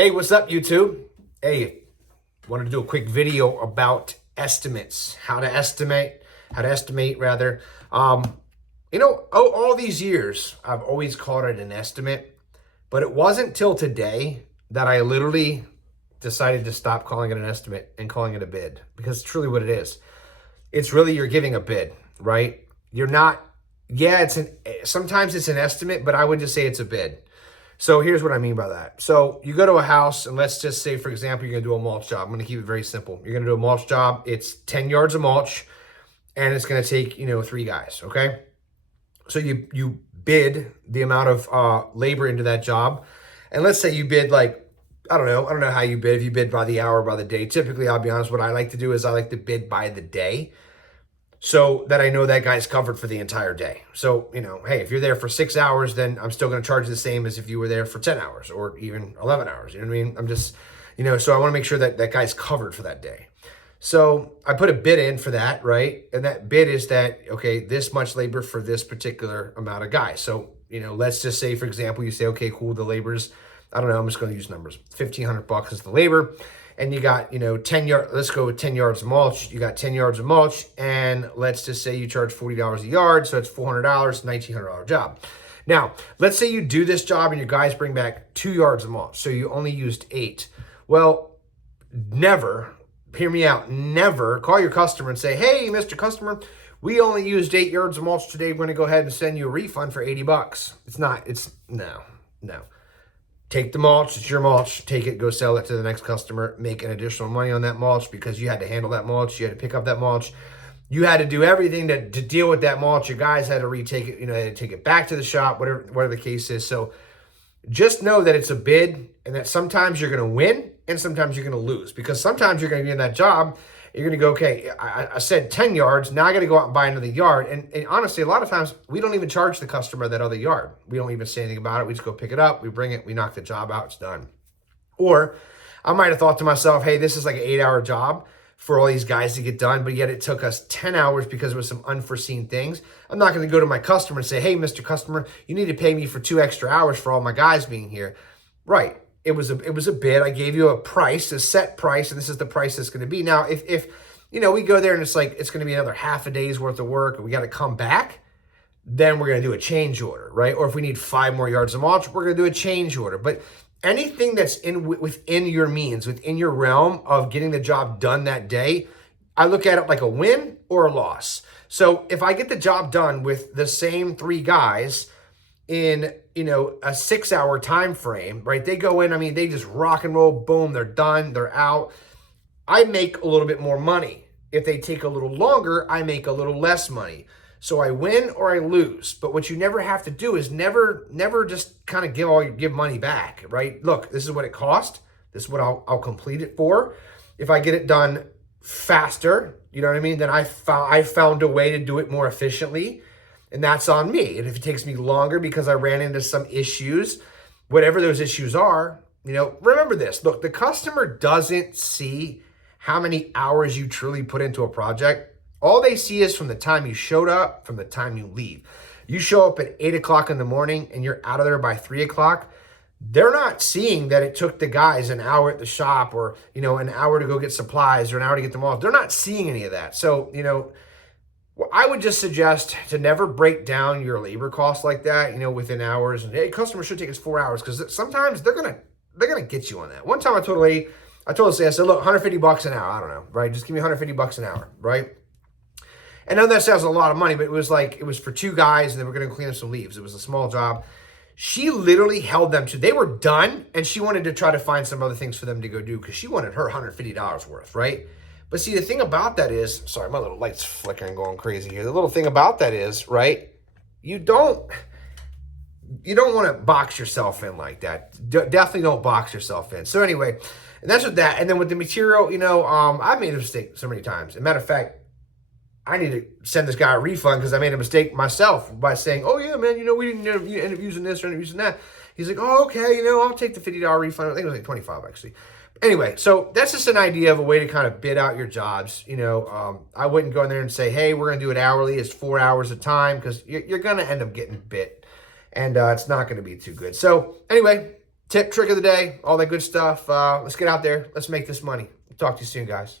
Hey, what's up, YouTube? Hey, wanted to do a quick video about estimates, how to estimate rather. All these years, I've always called it an estimate, but it wasn't till today that I literally decided to stop calling it an estimate and calling it a bid, because it's truly what it is. It's really, you're giving a bid, right? You're not, yeah, sometimes it's an estimate, but I would just say it's a bid. So here's what I mean by that. So you go to a house, and let's just say, for example, you're gonna do a mulch job. I'm gonna keep it very simple. You're gonna do a mulch job. It's 10 yards of mulch, and it's gonna take, 3 guys, okay? So you bid the amount of labor into that job. And let's say you bid like, I don't know how you bid, if you bid by the hour, by the day. Typically, I'll be honest, what I like to do is I like to bid by the day, so that I know that guy's covered for the entire day. So, hey, if you're there for 6 hours, then I'm still going to charge the same as if you were there for 10 hours or even 11 hours. You know what I mean? I'm just, so I want to make sure that that guy's covered for that day. So I put a bid in for that, right? And that bid is that, okay, this much labor for this particular amount of guys. So, let's just say, for example, you say, okay, cool, the labor's, I don't know, I'm just going to use numbers. $1,500 is the labor. And you got, 10 yards, let's go with 10 yards of mulch. You got 10 yards of mulch, and let's just say you charge $40 a yard. So it's $400, $1,900 job. Now, let's say you do this job and your guys bring back 2 yards of mulch. So you only used 8. Well, never, hear me out, never call your customer and say, hey, Mr. Customer, we only used 8 yards of mulch today. We're going to go ahead and send you a refund for $80. No. Take the mulch, it's your mulch, take it, go sell it to the next customer, make an additional money on that mulch because you had to handle that mulch, you had to pick up that mulch, you had to do everything to deal with that mulch, your guys had to retake it, they had to take it back to the shop, whatever the case is. So just know that it's a bid, and that sometimes you're going to win and sometimes you're going to lose, because sometimes you're going to be in that job, you're going to go, okay, I said 10 yards, now I got to go out and buy another yard. And honestly, a lot of times we don't even charge the customer that other yard. We don't even say anything about it. We just go pick it up, we bring it, we knock the job out, it's done. Or I might have thought to myself, hey, this is like an 8-hour job for all these guys to get done, but yet it took us 10 hours because there was some unforeseen things. I'm not going to go to my customer and say, hey, Mr. Customer, you need to pay me for 2 extra hours for all my guys being here. Right. It was a bid. I gave you a price, a set price, and this is the price it's going to be. Now, if we go there and it's like it's going to be another half a day's worth of work, and we got to come back, then we're going to do a change order, right? Or if we need 5 more yards of mulch, we're going to do a change order. But anything that's within your means, within your realm of getting the job done that day, I look at it like a win or a loss. So if I get the job done with the same 3 guys in a 6-hour time frame, right? They go in, they just rock and roll, boom, they're done, they're out. I make a little bit more money. If they take a little longer, I make a little less money. So I win or I lose. But what you never have to do is never just kind of give money back, right? Look, this is what it cost. This is what I'll complete it for. If I get it done faster, then I found a way to do it more efficiently. And that's on me. And if it takes me longer because I ran into some issues, whatever those issues are, remember this. Look, the customer doesn't see how many hours you truly put into a project. All they see is from the time you showed up, from the time you leave. You show up at 8 o'clock in the morning and you're out of there by 3 o'clock. They're not seeing that it took the guys an hour at the shop, or, an hour to go get supplies, or an hour to get them off. They're not seeing any of that. So, I would just suggest to never break down your labor costs like that, within hours. And hey, customer should take us 4 hours, because sometimes they're gonna get you on that. One time I told a lady, I said, look, $150 an hour. I don't know, right? Just give me $150 an hour, right? And I know that sounds a lot of money, but it was for 2 guys, and they were gonna clean up some leaves. It was a small job. She literally held them to, they were done, and she wanted to try to find some other things for them to go do, because she wanted her $150 worth, right? But see, the thing about that is, sorry, my little light's flickering, going crazy here. The little thing about that is, right, you don't want to box yourself in like that. Definitely don't box yourself in. So anyway, and that's with that. And then with the material, I've made a mistake so many times. As a matter of fact, I need to send this guy a refund because I made a mistake myself by saying, oh yeah, man, we didn't end up using this or end up using that. He's like, oh, okay, I'll take the $50 refund. I think it was like 25 actually. Anyway, so that's just an idea of a way to kind of bid out your jobs. I wouldn't go in there and say, hey, we're going to do it hourly. It's 4 hours a time, because you're going to end up getting bit, and it's not going to be too good. So anyway, Tip, trick of the day, all that good stuff. Let's get out there. Let's make this money. Talk to you soon, guys.